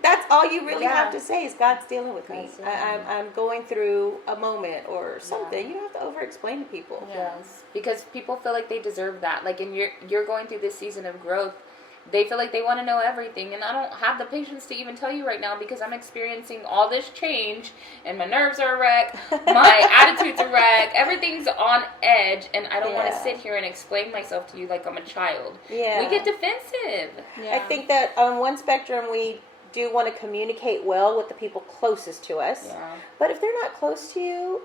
That's all you really have to say is, God's dealing with me. I'm going through a moment or something. You don't have to over-explain to people. Yes. Because people feel like they deserve that. Like, and you're going through this season of growth. They feel like they want to know everything, and I don't have the patience to even tell you right now, because I'm experiencing all this change, and my nerves are a wreck, my attitude's a wreck, everything's on edge, and I don't want to sit here and explain myself to you like I'm a child. Yeah. We get defensive. Yeah. I think that on one spectrum, we do want to communicate well with the people closest to us. Yeah. But if they're not close to you,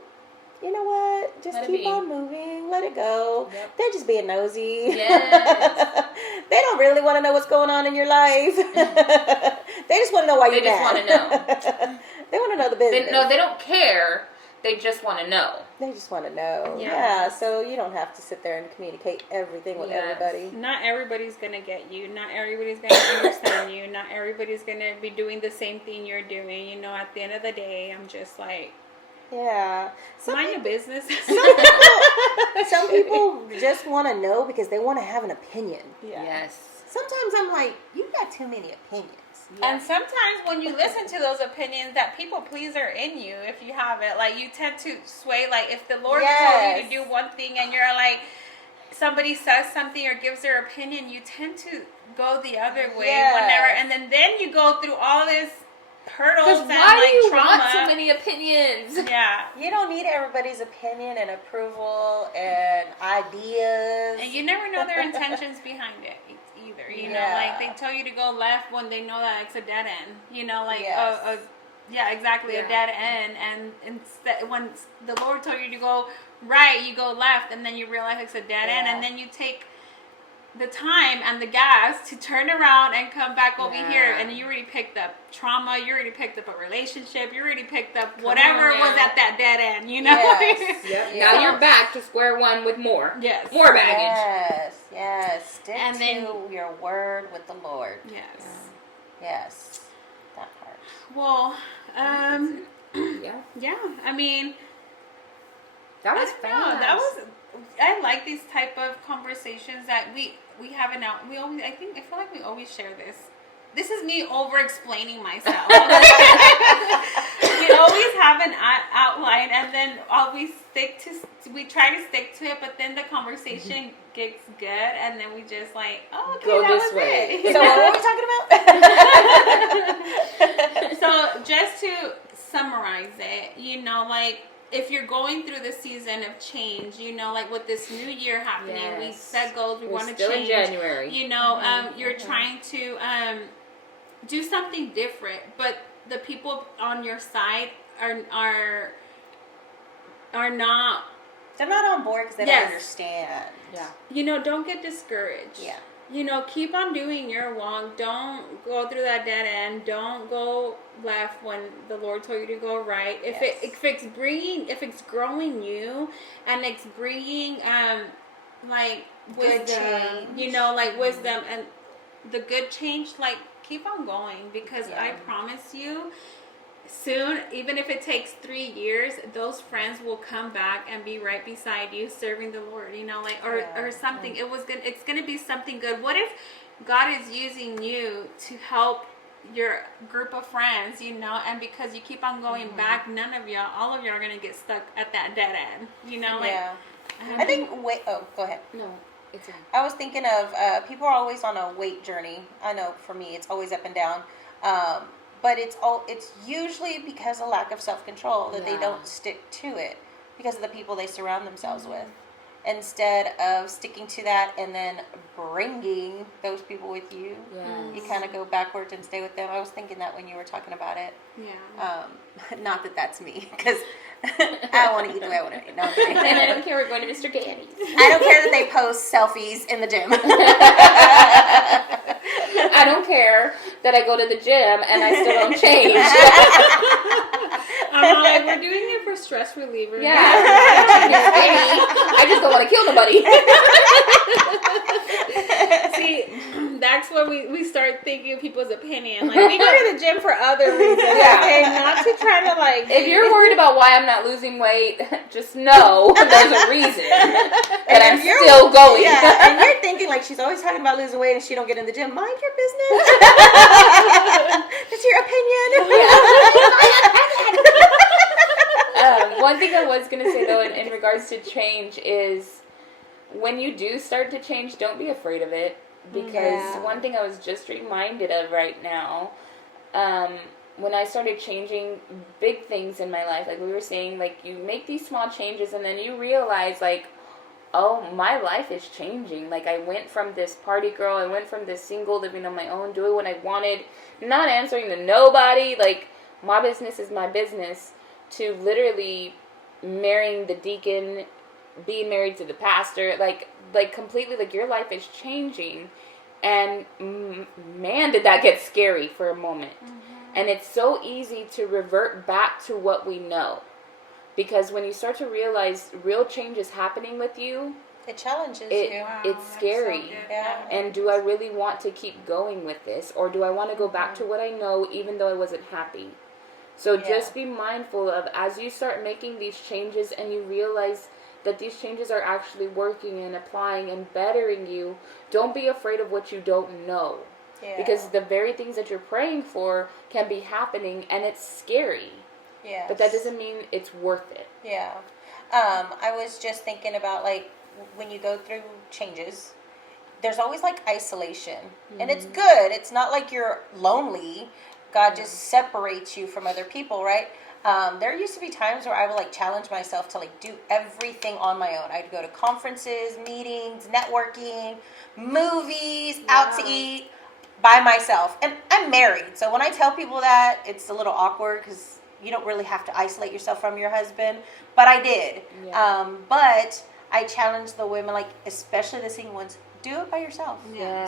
you know what? Just Let it keep be. on moving. Let it go. Yep. They're just being nosy. Yes. They don't really want to know what's going on in your life. They just want to know why you're mad. They just want to know. They want to know the business. They don't care. They just want to know. They just want to know. Yeah. Yeah. So you don't have to sit there and communicate everything with Yes. everybody. Not everybody's gonna get you. Not everybody's gonna understand you. Not everybody's gonna be doing the same thing you're doing. You know, at the end of the day, I'm just like, Yeah. mind your business. Some people just want to know because they want to have an opinion. Yes. Sometimes I'm like, you got too many opinions. And sometimes when you listen to those opinions, that people pleaser in you, if you have it, like, you tend to sway. Like, if the Lord told you to do one thing and you're like, somebody says something or gives their opinion, you tend to go the other way whenever, and then you go through all this hurdles and why do you trauma. want so many opinions? Yeah. You don't need everybody's opinion and approval and ideas. And you never know their intentions behind it either. You know, like, they tell you to go left when they know that it's a dead end. You know, like, yeah, exactly, a dead end. And instead, when the Lord told you to go right, you go left, and then you realize it's a dead end, and then you take the time and the gas to turn around and come back over here, and you already picked up trauma, you already picked up a relationship, you already picked up whatever was at that dead end, you know? Yes. Yep. Now you're back to square one with more. Yes. More baggage. Yes, yes. Stick And to then- your word with the Lord. Yes. Yes. That part. Well, Yeah. I mean, That was I don't know, fast. that was, I like these type of conversations that we haven't out. We always, I feel like we always share this. This is me over explaining myself. We always have an outline, and then we try to stick to it, but then the conversation gets good, and then we just like, oh, okay, Go that this was way. it. So what were we talking about? So just to summarize it, you know, like, if you're going through the season of change, you know, like with this new year happening, we set goals, we want to still change. in January. You know, you're trying to do something different, but the people on your side are not. They're not on board because they don't understand. Yeah. You know, don't get discouraged. Yeah. You know, keep on doing your walk. Don't go through that dead end. Don't go left when the Lord told you to go right. If it's growing you, and it's bringing like wisdom, change. you know, like wisdom and the good change, like keep on going, because I promise you, soon, even if it takes 3 years, those friends will come back and be right beside you serving the Lord, you know, like, or something. It's gonna be something good. What if God is using you to help your group of friends, you know, and because you keep on going back, all of y'all are gonna get stuck at that dead end, you know, like. I think go ahead. No, it's I was thinking of people are always on a weight journey. I know for me, it's always up and down. But it's usually because of lack of self-control that they don't stick to it, because of the people they surround themselves with, instead of sticking to that and then bringing those people with you. You kind of go backwards and stay with them. I was thinking that when you were talking about it. Not that that's me, because I want to eat the way I want to eat. No, I'm kidding. And I don't care, we're going to Mr. Ganny's. I don't care that they post selfies in the gym. I don't care that I go to the gym and I still don't change. Like, we're doing it for stress reliever. Yeah. I just don't want to kill nobody. See, that's where we start thinking of people's opinion. Like, we go to the gym for other reasons. Okay? Not to try to, like... If you're worried about why I'm not losing weight, just know there's a reason that I'm still going. Yeah, and you're thinking, like, she's always talking about losing weight and she don't get in the gym. Mind your business. It's your opinion. One thing I was going to say, though, in regards to change is when you do start to change, don't be afraid of it. Because one thing I was just reminded of right now, when I started changing big things in my life, like we were saying, like you make these small changes and then you realize, like, oh, my life is changing. Like, I went from this party girl, I went from this single, living on my own, doing what I wanted, not answering to nobody, like, my business is my business, to literally marrying the deacon, being married to the pastor, like completely, like, your life is changing. And man, did that get scary for a moment. And it's so easy to revert back to what we know. Because when you start to realize real change is happening with you, it challenges you. Wow, it's scary. So and do I really want to keep going with this? Or do I want to go back to what I know even though I wasn't happy? So just be mindful of, as you start making these changes and you realize that these changes are actually working and applying and bettering you, don't be afraid of what you don't know. Because the very things that you're praying for can be happening and it's scary. But that doesn't mean it's worth it. I was just thinking about, like, when you go through changes, there's always, like, isolation. And it's good. It's not like you're lonely. God just separates you from other people, right? There used to be times where I would, like, challenge myself to, like, do everything on my own. I'd go to conferences, meetings, networking, movies, out to eat by myself. And I'm married. So when I tell people that, it's a little awkward because you don't really have to isolate yourself from your husband. But I did. But I challenged the women, like, especially the single ones, do it by yourself.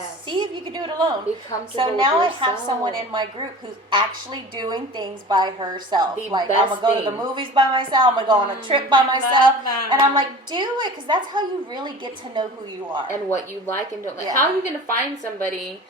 See if you can do it alone. So now I have someone in my group who's actually doing things by herself. Like, I'm going to go to the movies by myself. I'm going to go on a trip by myself. And I'm like, do it, because that's how you really get to know who you are. And what you like and don't like. How are you going to find somebody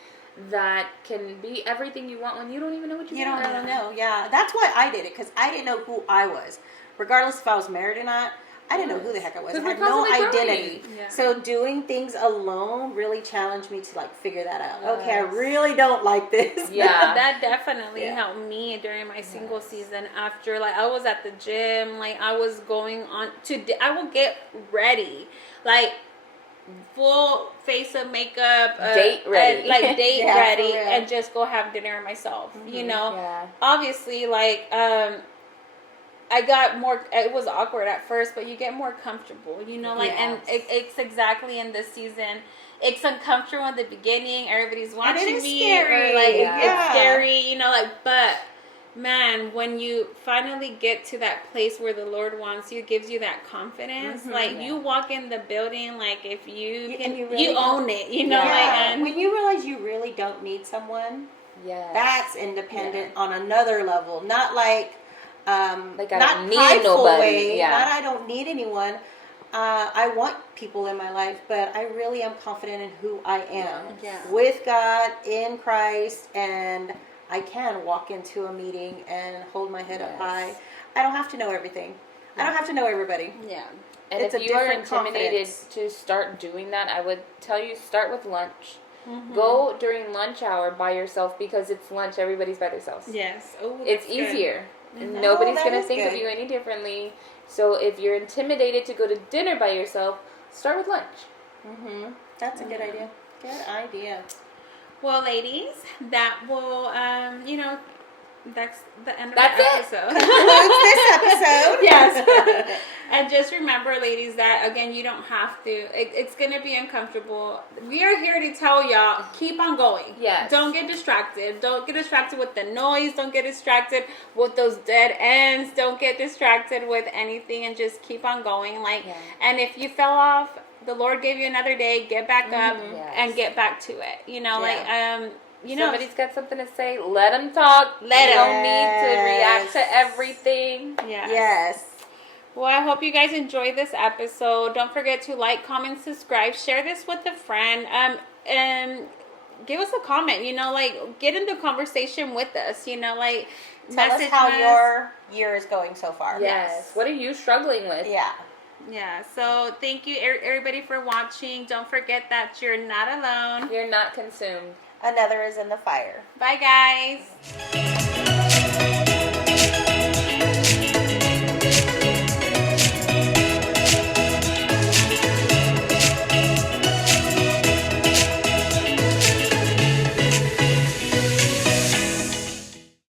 that can be everything you want when you don't even know what you want? You don't really know. That's why I did it, because I didn't know who I was. Regardless if I was married or not, I didn't know who the heck I was. I had no identity. So doing things alone really challenged me to, like, figure that out. Okay, I really don't like this. That definitely helped me during my single season. After, like, I was at the gym, like, I was going on to, I will get ready, like, full face of makeup, date ready, ready, and just go have dinner myself. You know, obviously, like, I got more, it was awkward at first, but you get more comfortable, you know, like, and it's exactly in this season. It's uncomfortable in the beginning. Everybody's watching me. Scary. Or like, it's scary, you know, like, but man, when you finally get to that place where the Lord wants you, gives you that confidence. Like, you walk in the building, like, if you can, you, really you own it, you know, like, and when you realize you really don't need someone, that's independent on another level. Not like, like I not don't need prideful nobody. way. Yeah. Not I don't need anyone. I want people in my life, but I really am confident in who I am with God in Christ, and I can walk into a meeting and hold my head up high. I don't have to know everything. I don't have to know everybody. Yeah. And it's if you are intimidated to start doing that, I would tell you start with lunch. Go during lunch hour by yourself, because it's lunch. Everybody's by themselves. Yes. Oh, it's easier. Nobody's going to think of you any differently. So if you're intimidated to go to dinner by yourself, start with lunch. That's a good idea. Good idea. Well, ladies, that will, you know, that's the end of That's the it. episode. Concludes this episode. Yes. And just remember, ladies, that, again, you don't have to. It's going to be uncomfortable. We are here to tell y'all, keep on going. Yes. Don't get distracted. Don't get distracted with the noise. Don't get distracted with those dead ends. Don't get distracted with anything, and just keep on going. Like, and if you fell off, the Lord gave you another day. Get back up and get back to it. You know, like, you know, somebody's got something to say. Let them talk. You don't need to react to everything. Yes. Well, I hope you guys enjoyed this episode. Don't forget to like, comment, subscribe, share this with a friend, and give us a comment. You know, like, get into conversation with us. You know, like, tell us how your year is going so far. Yes. What are you struggling with? Yeah, so thank you everybody for watching. Don't forget that you're not alone. You're not consumed. Another is in the fire. Bye, guys.